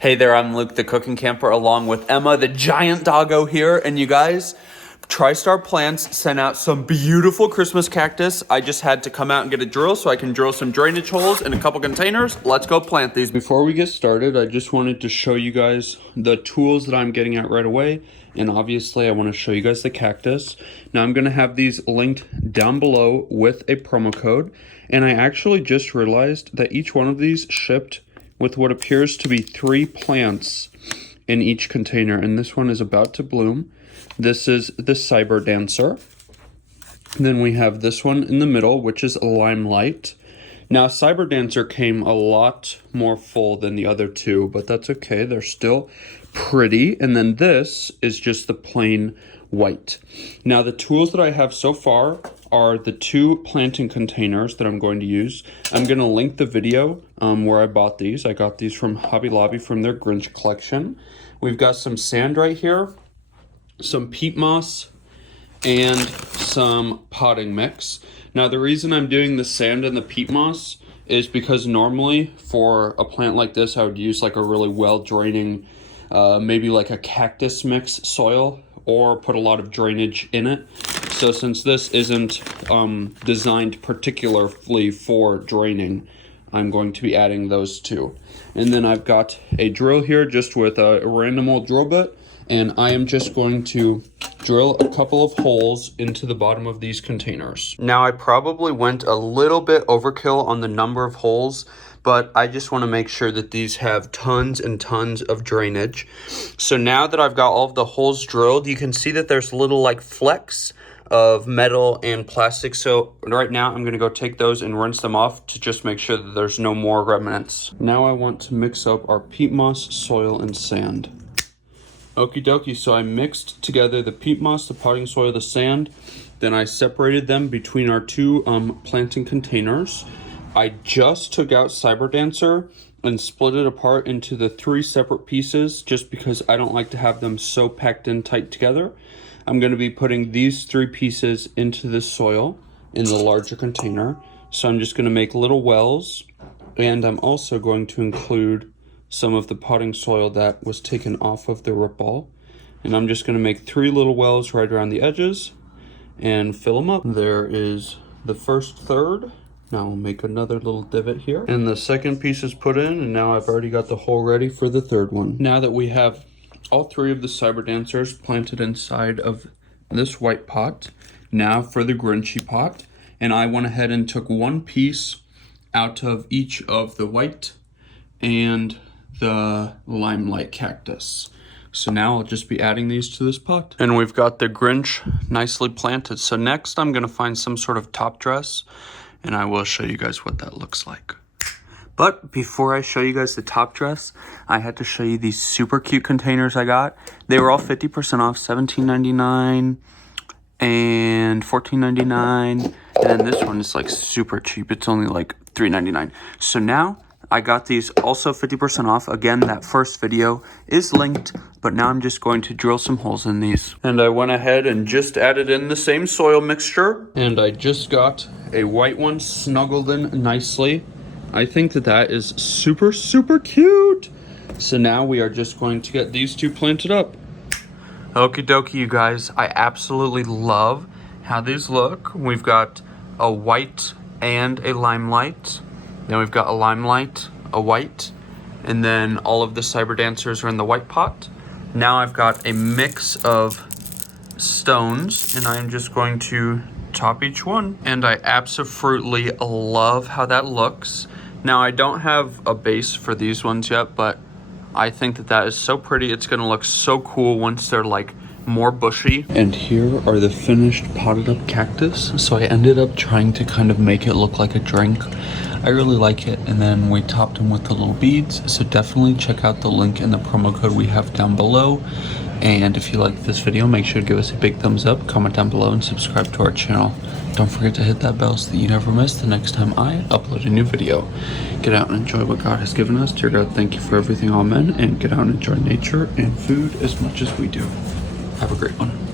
Hey there, I'm Luke the Cookin Camper along with Emma the giant doggo here, and you guys, Tristar Plants sent out some beautiful Christmas cactus. I just had to come out and get a drill so I can drill some drainage holes in a couple containers. Let's go plant these. Before we get started, I just wanted to show you guys the tools that I'm getting at right away, and obviously I want to show you guys the cactus. Now I'm going to have these linked down below with a promo code, and I actually just realized that each one of these shipped with what appears to be 3 plants in each container, and this one is about to bloom. This is the Cyber Dancer. Then we have this one in the middle, which is Limelight. Now, Cyber Dancer came a lot more full than the other two, but that's okay. They're still pretty. And then this is just the plain white. Now, the tools that I have so far are the 2 planting containers that I'm going to use. I'm going to link the video where I bought these. I got these from Hobby Lobby from their Grinch collection. We've got some sand right here, some peat moss, and some potting mix. Now, the reason I'm doing the sand and the peat moss is because normally for a plant like this, I would use like a really well-draining, maybe like a cactus mix soil, or put a lot of drainage in it. So since this isn't designed particularly for draining, I'm going to be adding those 2. And then I've got a drill here just with a random old drill bit, and I am just going to drill a couple of holes into the bottom of these containers. Now, I probably went a little bit overkill on the number of holes, but I just want to make sure that these have tons and tons of drainage. So now that I've got all of the holes drilled, you can see that there's little like flecks of metal and plastic. So right now I'm going to go take those and rinse them off to just make sure that there's no more remnants. Now I want to mix up our peat moss, soil, and sand. Okie dokie, so I mixed together the peat moss, the potting soil, the sand. Then I separated them between our 2 planting containers. I just took out Cyber Dancer and split it apart into the 3 separate pieces just because I don't like to have them so packed in tight together. I'm going to be putting these 3 pieces into the soil in the larger container. So I'm just going to make little wells, and I'm also going to include some of the potting soil that was taken off of the root ball. And I'm just going to make 3 little wells right around the edges and fill them up. There is the first third. Now I'll make another little divot here. And the second piece is put in, and now I've already got the hole ready for the third one. Now that we have all 3 of the Cyber Dancers planted inside of this white pot, now for the Grinchy pot. And I went ahead and took 1 piece out of each of the white and the Limelight cactus. So now I'll just be adding these to this pot. And we've got the Grinch nicely planted. So next I'm gonna find some sort of top dress, and I will show you guys what that looks like. But before I show you guys the top dress, I had to show you these super cute containers I got. They were all 50% off, $17.99 and $14.99. And then this one is like super cheap. It's only like $3.99. So now I got these also 50% off. Again, that first video is linked, but now I'm just going to drill some holes in these. And I went ahead and just added in the same soil mixture. And I just got a white one snuggled in nicely. I think that that is super, super cute. So now we are just going to get these 2 planted up. Okie dokie, you guys. I absolutely love how these look. We've got a white and a Limelight. Then we've got a Limelight, a white, and then all of the Cyber Dancers are in the white pot. Now I've got a mix of stones, and I'm just going to top each one. And I absolutely love how that looks. Now, I don't have a base for these ones yet, but I think that that is so pretty. It's going to look so cool once they're like more bushy. And here are the finished potted up cactus. So I ended up trying to kind of make it look like a drink. I really like it. And then we topped them with the little beads. So definitely check out the link and the promo code we have down below. And if you like this video, make sure to give us a big thumbs up, comment down below, and subscribe to our channel. Don't forget to hit that bell so that you never miss the next time I upload a new video. Get out and enjoy what God has given us. Dear God, thank you for everything, amen. And get out and enjoy nature and food as much as we do. Have a great one.